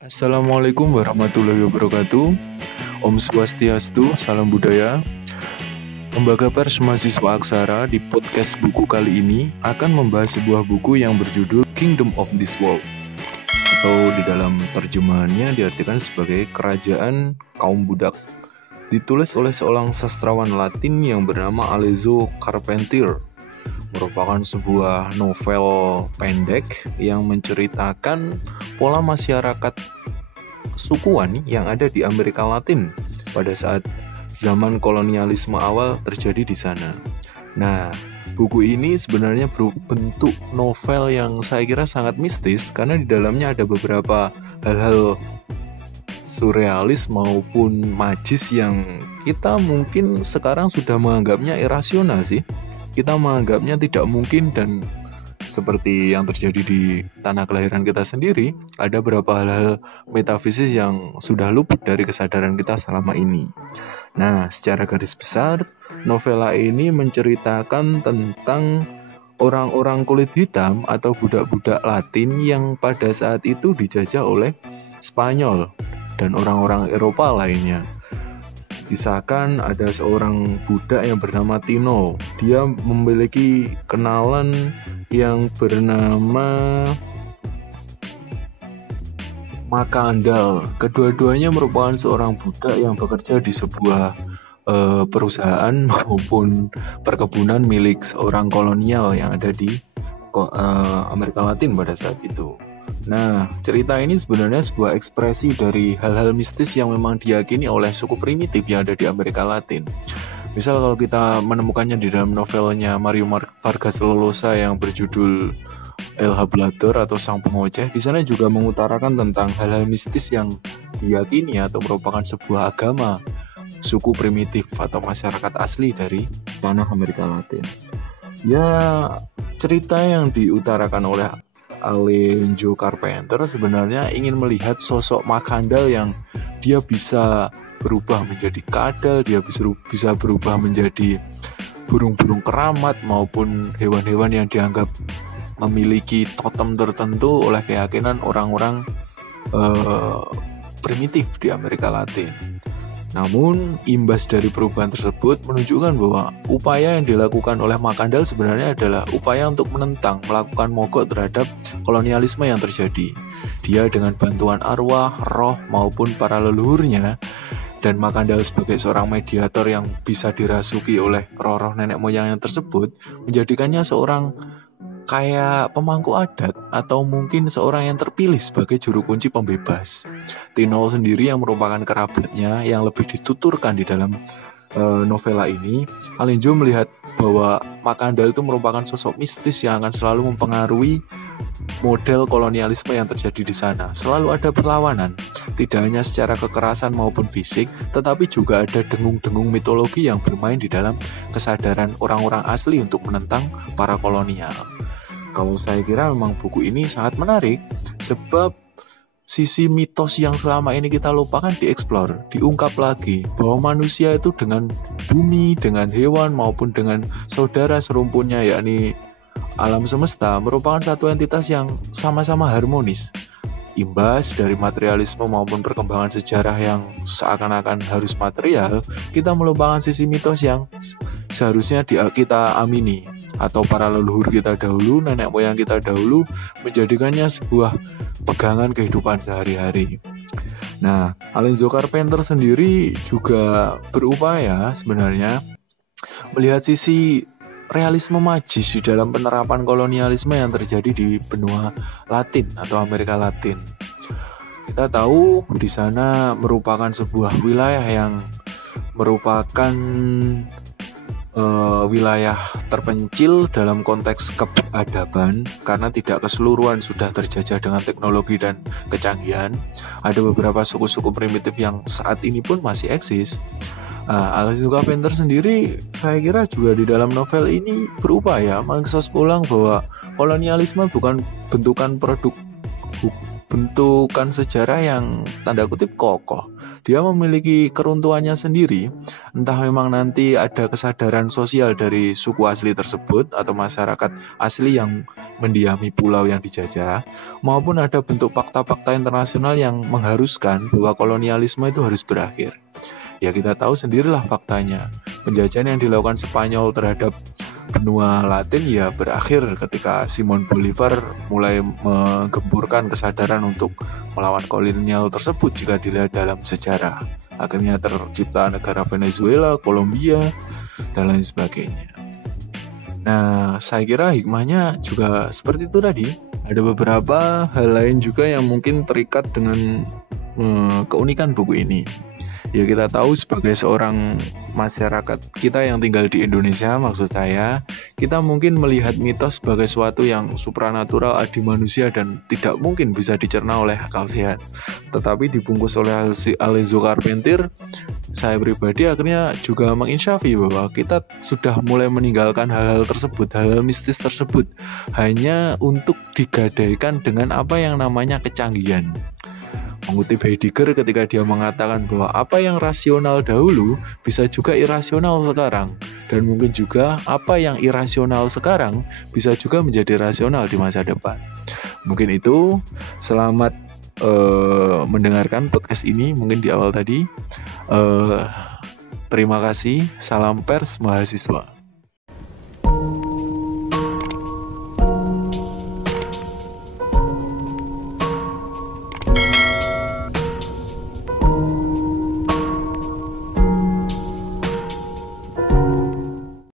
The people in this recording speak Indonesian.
Assalamualaikum warahmatullahi wabarakatuh. Om Swastiastu, salam budaya. Lembaga Pers Mahasiswa Aksara di podcast buku kali ini akan membahas sebuah buku yang berjudul Kingdom of this World, atau di dalam terjemahannya diartikan sebagai Kerajaan Kaum Budak. Ditulis oleh seorang sastrawan Latin yang bernama Alejo Carpentier. Merupakan sebuah novel pendek yang menceritakan pola masyarakat sukuan yang ada di Amerika Latin pada saat zaman kolonialisme awal terjadi di sana. Nah, buku ini sebenarnya berbentuk novel yang saya kira sangat mistis karena di dalamnya ada beberapa hal-hal surrealis maupun magis yang kita mungkin sekarang sudah menganggapnya irasional sih. Kita menganggapnya tidak mungkin, dan seperti yang terjadi di tanah kelahiran kita sendiri, ada beberapa hal-hal metafisis yang sudah luput dari kesadaran kita selama ini. Nah, secara garis besar, novela ini menceritakan tentang orang-orang kulit hitam atau budak-budak Latin yang pada saat itu dijajah oleh Spanyol dan orang-orang Eropa lainnya. Kisahkan ada seorang budak yang bernama Tino. Dia memiliki kenalan yang bernama Makandal. Kedua-duanya merupakan seorang budak yang bekerja di sebuah perusahaan maupun perkebunan milik seorang kolonial yang ada di Amerika Latin pada saat itu. Nah, cerita ini sebenarnya sebuah ekspresi dari hal-hal mistis yang memang diyakini oleh suku primitif yang ada di Amerika Latin. Misal kalau kita menemukannya di dalam novelnya Mario Vargas Llosa yang berjudul El Hablador atau Sang Pengoceh, di sana juga mengutarakan tentang hal-hal mistis yang diyakini atau merupakan sebuah agama suku primitif atau masyarakat asli dari tanah Amerika Latin. Ya, cerita yang diutarakan oleh Alejo Carpentier sebenarnya ingin melihat sosok Makandal yang dia bisa berubah menjadi kadal, dia bisa berubah menjadi burung-burung keramat maupun hewan-hewan yang dianggap memiliki totem tertentu oleh keyakinan orang-orang primitif di Amerika Latin. Namun, imbas dari perubahan tersebut menunjukkan bahwa upaya yang dilakukan oleh Makandal sebenarnya adalah upaya untuk melakukan mogok terhadap kolonialisme yang terjadi. Dia dengan bantuan arwah, roh, maupun para leluhurnya, dan Makandal sebagai seorang mediator yang bisa dirasuki oleh roh-roh nenek moyangnya tersebut, menjadikannya seorang kayak pemangku adat atau mungkin seorang yang terpilih sebagai juru kunci pembebas. Tino sendiri yang merupakan kerabatnya yang lebih dituturkan di dalam novela ini, Alenjo melihat bahwa Makandal itu merupakan sosok mistis yang akan selalu mempengaruhi model kolonialisme yang terjadi di sana. Selalu ada perlawanan, tidak hanya secara kekerasan maupun fisik, tetapi juga ada dengung-dengung mitologi yang bermain di dalam kesadaran orang-orang asli untuk menentang para kolonial. Kalau saya kira memang buku ini sangat menarik, sebab sisi mitos yang selama ini kita lupakan dieksplor, diungkap lagi, bahwa manusia itu dengan bumi, dengan hewan, maupun dengan saudara serumpunnya, yakni alam semesta, merupakan satu entitas yang sama-sama harmonis. Imbas dari materialisme maupun perkembangan sejarah yang seakan-akan harus material, kita melupakan sisi mitos yang seharusnya kita amini, atau para leluhur kita dahulu, nenek moyang kita dahulu, menjadikannya sebuah pegangan kehidupan sehari-hari. Nah, Alejo Carpentier sendiri juga berupaya sebenarnya melihat sisi realisme magis di dalam penerapan kolonialisme yang terjadi di benua Latin atau Amerika Latin. Kita tahu di sana merupakan sebuah wilayah yang merupakan wilayah terpencil dalam konteks keperadaban karena tidak keseluruhan sudah terjajah dengan teknologi dan kecanggihan. Ada beberapa suku-suku primitif yang saat ini pun masih eksis. Alejo Carpentier sendiri saya kira juga di dalam novel ini berupaya mengekspos ulang bahwa kolonialisme bukan bentukan sejarah yang tanda kutip kokoh. Dia memiliki keruntuhannya sendiri, entah memang nanti ada kesadaran sosial dari suku asli tersebut atau masyarakat asli yang mendiami pulau yang dijajah, maupun ada bentuk fakta-fakta internasional yang mengharuskan bahwa kolonialisme itu harus berakhir. Ya kita tahu sendirilah faktanya. Penjajahan yang dilakukan Spanyol terhadap benua Latin ya berakhir ketika Simon Bolivar mulai menggemburkan kesadaran untuk melawan kolonial tersebut jika dilihat dalam sejarah. Akhirnya tercipta negara Venezuela, Kolombia, dan lain sebagainya. Nah, saya kira hikmahnya juga seperti itu tadi. Ada beberapa hal lain juga yang mungkin terikat dengan keunikan buku ini. Ya kita tahu sebagai seorang masyarakat kita yang tinggal di Indonesia, maksud saya, kita mungkin melihat mitos sebagai sesuatu yang supranatural, adi manusia dan tidak mungkin bisa dicerna oleh akal sehat. Tetapi dibungkus oleh Alejo Carpentier, saya pribadi akhirnya juga menginsyafi bahwa kita sudah mulai meninggalkan hal-hal tersebut, hal-hal mistis tersebut, hanya untuk digadaikan dengan apa yang namanya kecanggihan. Mengutip Heidegger ketika dia mengatakan bahwa apa yang rasional dahulu bisa juga irasional sekarang, dan mungkin juga apa yang irasional sekarang bisa juga menjadi rasional di masa depan. Mungkin itu. Selamat mendengarkan podcast ini mungkin di awal tadi. Terima kasih. Salam pers mahasiswa.